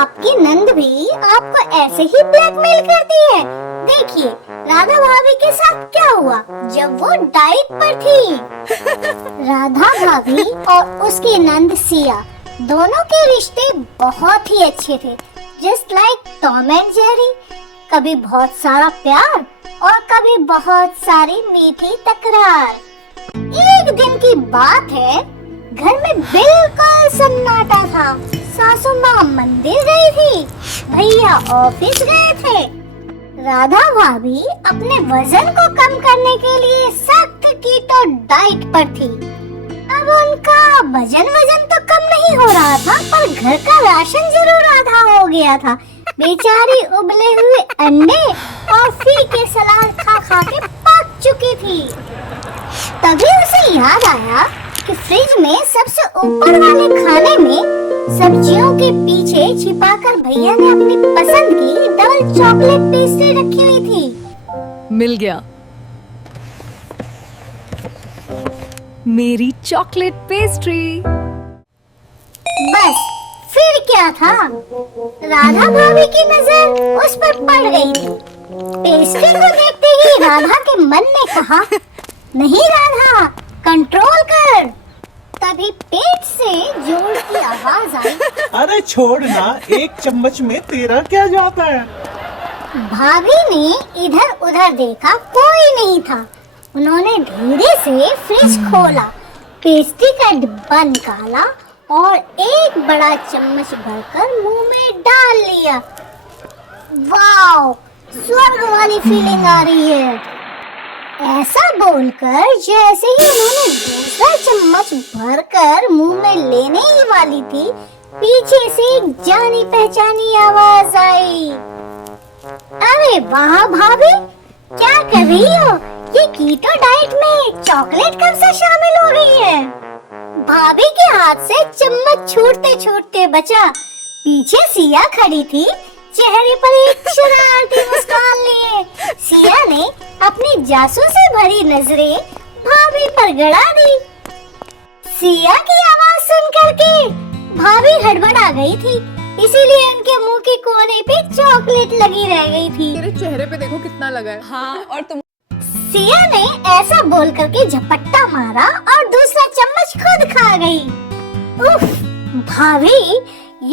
आपकी नंद भी आपको ऐसे ही ब्लैकमेल करती है। देखिए राधा भाभी के साथ क्या हुआ जब वो डाइट पर थी। राधा भाभी और उसकी नंद सिया दोनों के रिश्ते बहुत ही अच्छे थे, just like Tom and Jerry. कभी बहुत सारा प्यार और कभी बहुत सारी मीठी तकरार। एक दिन की बात है, घर में बिल्कुल सन्नाटा था। सासू माँ मंदिर गई थी, भैया ऑफिस गए थे। राधा भाभी अपने वजन को कम करने के लिए सख्त कीटो डाइट पर थी। अब उनका वजन तो कम नहीं हो रहा था, पर घर का राशन जरूर आधा हो गया था। बेचारी उबले हुए अंडे और फीके सलाद खा खा के पक चुकी थी। तभी उसे याद आया कि फ्रिज में सबसे ऊपर वाले खाने में सब्जियों के पीछे छिपाकर भैया ने अपनी पसंद की डबल चॉकलेट पेस्ट्री रखी हुई थी। मिल गया, मेरी चॉकलेट पेस्ट्री। बस फिर क्या था, राधा भाभी की नजर उस पर पड़ गई थी। पेस्ट्री को देखते ही राधा के मन ने कहा, नहीं राधा, कंट्रोल कर। तभी पेट से जोर की आवाज आई, अरे छोड़ ना, एक चम्मच में तेरा क्या जाता है। भाभी ने इधर उधर देखा, कोई नहीं था। उन्होंने धीरे से फ्रिज खोला, पेस्ट्री का डिब्बा निकाला और एक बड़ा चम्मच भरकर मुंह में डाल लिया। वाओ, स्वर्ग वाली फीलिंग आ रही है। ऐसा बोलकर जैसे ही उन्होंने दूसरा चम्मच भरकर मुंह में लेने ही वाली थी, पीछे से एक जानी पहचानी आवाज आई। अरे वाह भाभी, क्या कर रही हो? ये कीटो डाइट में चॉकलेट कब से शामिल हो गई है? भाभी के हाथ से चम्मच छूटते छूटते बचा। पीछे सिया खड़ी थी, चेहरे पर एक शरारती मुस्कान लिए। सिया ने अपनी जासूसी भरी नजरें भाभी पर गड़ा दी। सिया की आवाज सुन करके भाभी हड़बड़ा गई थी, इसीलिए उनके मुंह के कोने पे चॉकलेट लगी रह गई थी। तेरे चेहरे पे देखो कितना लगा है। हाँ, और तुम? सिया ने ऐसा बोल करके झपट्टा मारा और दूसरा चम्मच खुद खा गई। उफ, भाभी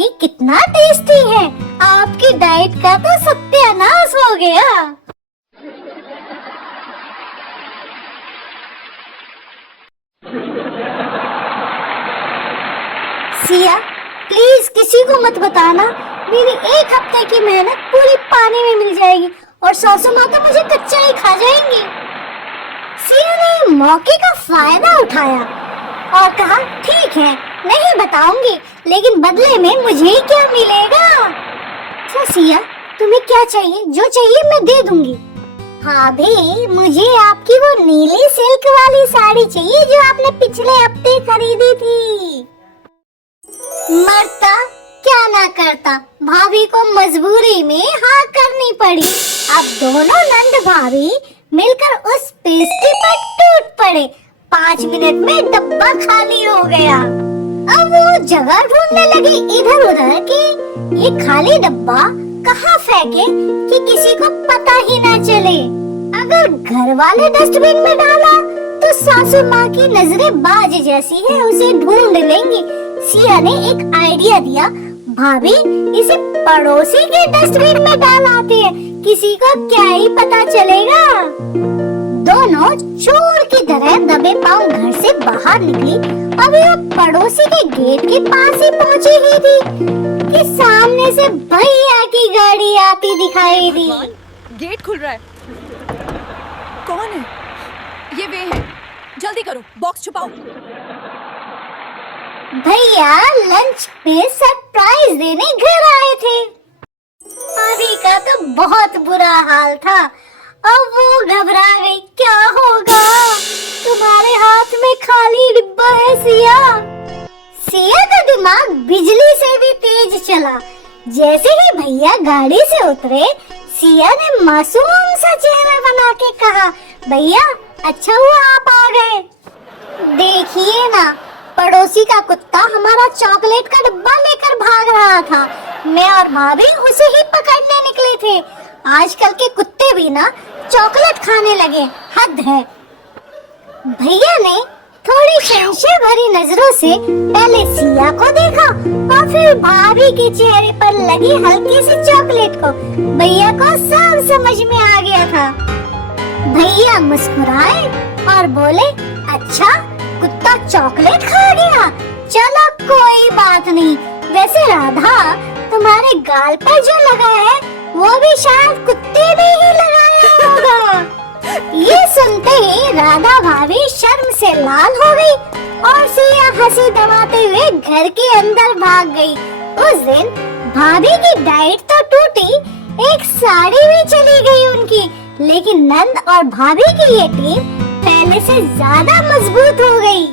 ये कितना टेस्टी है। आपकी डाइट का तो सत्यानाश हो गया। सिया प्लीज किसी को मत बताना, मेरी एक हफ्ते की मेहनत पूरी पानी में मिल जाएगी और सासू माँ तो मुझे कच्चा ही खा जाएंगी। सिया ने मौके का फायदा उठाया और कहा, ठीक है नहीं बताऊंगी, लेकिन बदले में मुझे ही क्या मिलेगा। अच्छा सिया, तुम्हें क्या चाहिए? जो चाहिए मैं दे दूंगी। भाभी मुझे आपकी वो नीली सिल्क वाली साड़ी चाहिए जो आपने पिछले हफ्ते खरीदी थी। मरता क्या ना करता, भाभी को मजबूरी में हाँ करनी पड़ी। अब दोनों नंद भाभी मिलकर उस पेस्ट्री पर टूट पड़े। 5 मिनट में डब्बा खाली हो गया। अब वो जगह ढूंढने लगे इधर उधर कि ये खाली डब्बा कहाँ फेंके कि किसी को पता ही ना चले। अगर घर वाले डस्टबिन में डाला तो सासू माँ की नजरें बाज जैसी है, उसे ढूंढ लेंगी। सिया ने एक आइडिया दिया, भाभी इसे पड़ोसी के डस्टबिन में डाल आते हैं, किसी को क्या ही पता चलेगा। दोनों चोर की तरह दबे पांव घर से बाहर निकली। अभी वो पड़ोसी के गेट के पास ही पहुंची ही थी कि सामने से भैया की गाड़ी आती दिखाई दी। गेट खुल रहा है। कौन है? ये वे है, जल्दी करो, बॉक्स छुपाओ। भैया लंच में सरप्राइज देने घर आए थे। भाभी का तो बहुत बुरा हाल था। अब वो घबरा गई, क्या होगा? तुम्हारे हाथ में खाली डिब्बा है सिया। सिया का दिमाग बिजली से भी तेज चला। जैसे ही भैया गाड़ी से उतरे, सिया ने मासूम सा चेहरा बना के कहा, भैया अच्छा हुआ आप आ गए। देखिए ना, पड़ोसी का कुत्ता हमारा चॉकलेट का डिब्बा लेकर भाग रहा था। मैं और भाभी उसे ही पकड़ने निकले थे। आजकल के कुत्ते भी ना चॉकलेट खाने लगे, हद है। भैया ने थोड़ी संशय भरी नजरों से पहले सिया को देखा और फिर भाभी के चेहरे पर लगी हल्की सी चॉकलेट को। भैया को सब समझ में आ गया था। भैया मुस्कुराए और बोले, अच्छा कुत्ता चॉकलेट खा गया, चलो कोई बात नहीं। वैसे राधा, तुम्हारे गाल पर जो लगा है वो भी शायद कुत्ते ने ही लगाया होगा। ये सुनते ही राधा भाभी शर्म से लाल हो गई और सिया हंसी दबाते हुए घर के अंदर भाग गई। उस दिन भाभी की डाइट तो टूटी, एक साड़ी भी चली गई उनकी, लेकिन नंद और भाभी की ये टीम पहले से ज्यादा मजबूत हो गई।